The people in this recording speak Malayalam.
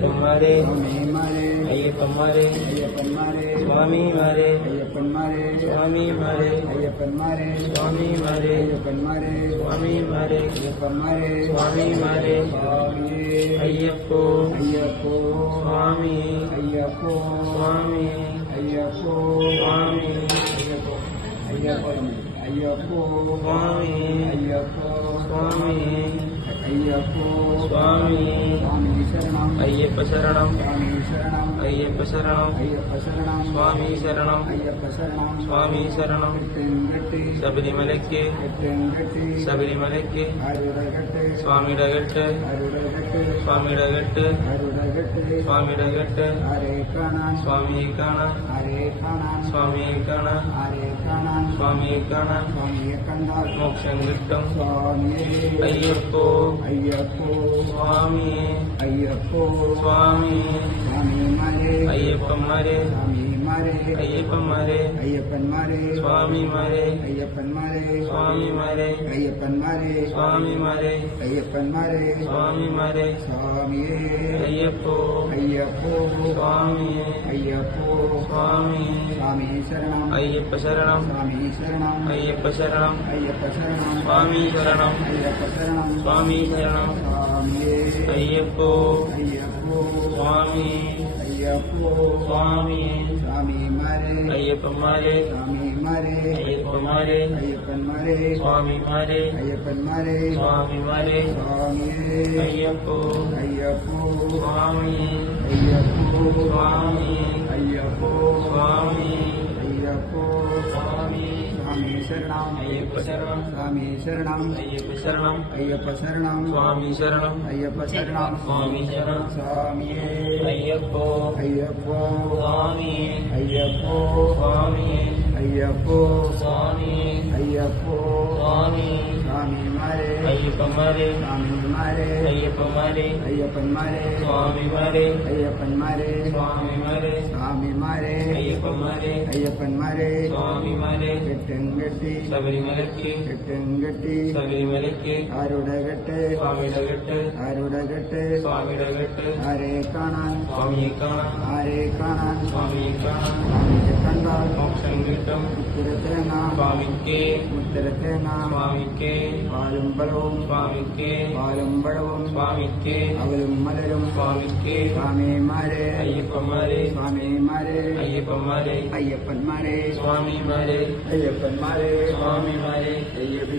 അയ്യപ്പന്മാരെ സ്വാമിമാരെ അയ്യപ്പന്മാരെ അയ്യപ്പന്മാരെ സ്വാമിമാരെ അയ്യപ്പന്മാരെ സ്വാമിമാരെ അയ്യപ്പന്മാരെ സ്വാമിമാരെ അയ്യപ്പന്മാരെ സ്വാമിമാരെ അയ്യപ്പന്മാരെ സ്വാമിമാരെ സ്വാമിയേ അയ്യപ്പോ അയ്യപ്പോ സ്വാമി അയ്യപ്പോ സ്വാമി അയ്യപ്പോ സ്വാമി അയ്യപ്പോ അയ്യപ്പോ സ്വാമി അയ്യപ്പോ സ്വാമി അയ്യപ്പോ സ്വാമി സ്വാമി ശരണം അയ്യപ്പ ശരണം സ്വാമി ശരണം അയ്യപ്പ ശരണം അയ്യപ്പ ശരണം സ്വാമി ശരണം അയ്യപ്പ ശരണം സ്വാമി ശരണം കെട്ടുംകെട്ടി ശബരിമലയ്ക്ക് കെട്ടുംകെട്ടി ശബരിമലയ്ക്ക് അരുടകെട്ട് സ്വാമിയുടെ കെട്ട് അരുടകെട്ട് സ്വാമിയുടെ കെട്ട് അരുടകെട്ട് സ്വാമിയുടെ കെട്ട് ആരെ കാണാൻ സ്വാമിയെ കാണാൻ ആരെ കാണാൻ സ്വാമിയെ കാണാൻ ആരെ കാണാൻ സ്വാമിയെ കാണാൻ സ്വാമിയെ കണ്ടാൽ മോക്ഷം കിട്ടും സ്വാമിയേ അയ്യപ്പോ അയ്യപ്പോ സ്വാമിയെ അയ്യപ്പോ സ്വാമിയെ സ്വാമിമാരെ അയ്യപ്പന്മാരെ സ്വാമിമാരെ അയ്യപ്പന്മാരെ അയ്യപ്പന്മാരെ സ്വാമിമാരെ അയ്യപ്പന്മാരെ സ്വാമിമാരെ അയ്യപ്പന്മാരെ സ്വാമിമാരെ അയ്യപ്പന്മാരെ സ്വാമിമാരെ സ്വാമിയേ അയ്യപ്പോ അയ്യപ്പോ സ്വാമിയെ അയ്യപ്പോ സ്വാമിയെ സ്വാമി ശരണം അയ്യപ്പ ശരണം സ്വാമി ശരണം അയ്യപ്പ ശരണം അയ്യപ്പ ശരണം സ്വാമി ശരണം അയ്യപ്പ ശരണം സ്വാമി ശരണം സ്വാമിയേ അയ്യപ്പോ അയ്യപ്പോ സ്വാമി അയ്യപ്പോ സ്വാമിയെ സ്വാമിമാരെ അയ്യപ്പന്മാരെ സ്വാമിമാരെ അയ്യപ്പന്മാരെ അയ്യപ്പന്മാരെ സ്വാമിമാരെ അയ്യപ്പന്മാരെ സ്വാമിമാരെ സ്വാമിയേ അയ്യപ്പോ അയ്യപ്പോ സ്വാമിയെ അയ്യപ്പോ സ്വാമിയെ അയ്യപ്പോ സ്വാമി അയ്യപ്പോ സ്വാമി സ്വാമി ശരണം അയ്യപ്പ ശരണം സ്വാമി ശരണം അയ്യപ്പ ശരണം അയ്യപ്പ ശരണം സ്വാമി ശരണം അയ്യപ്പ ശരണം സ്വാമി ശരണം സ്വാമിയേ അയ്യപ്പോ അയ്യപ്പോ സ്വാമിയെ അയ്യപ്പോ സ്വാമിയെ അയ്യപ്പോ സ്വാമിയെ അയ്യപ്പോ സ്വാമി സ്വാമിമാരെ അയ്യപ്പന്മാരെ സ്വാമിമാരെ അയ്യപ്പന്മാരെ അയ്യപ്പന്മാരെ സ്വാമിമാരെ അയ്യപ്പന്മാരെ സ്വാമിമാരെ സ്വാമിമാരെ അയ്യപ്പന്മാരെ അയ്യപ്പന്മാരെ സ്വാമിമാരെ കെട്ടുംകെട്ടി ശബരിമലയ്ക്ക് കെട്ടുംകെട്ടി ശബരിമലയ്ക്ക് ആരുടെ കെട്ട് സ്വാമിയുടെ കെട്ട് ആരുടെ കെട്ട് സ്വാമിയുടെ കെട്ട് ആരെ കാണാൻ സ്വാമിയെ കാണാൻ ആരെ കാണാൻ സ്വാമിയെ കാണാൻ സ്വാമിയെ കണ്ടാൽ മോക്ഷം കിട്ടും മുത്തിരത്തേങ്ങ സ്വാമിക്ക് മുത്തിരത്തേങ്ങ സ്വാമിക്ക് പാലും പഴവും സ്വാമിക്ക് പാലും പഴവും സ്വാമിക്ക് അവലും മലരും സ്വാമിക്ക് സ്വാമിമാരെ അയ്യപ്പന്മാരെ സ്വാമിമാരെ അയ്യപ്പന്മാരെ അയ്യപ്പന്മാരെ സ്വാമിമാരെ അയ്യപ്പന്മാരെ സ്വാമിമാരെ അയ്യപ്പ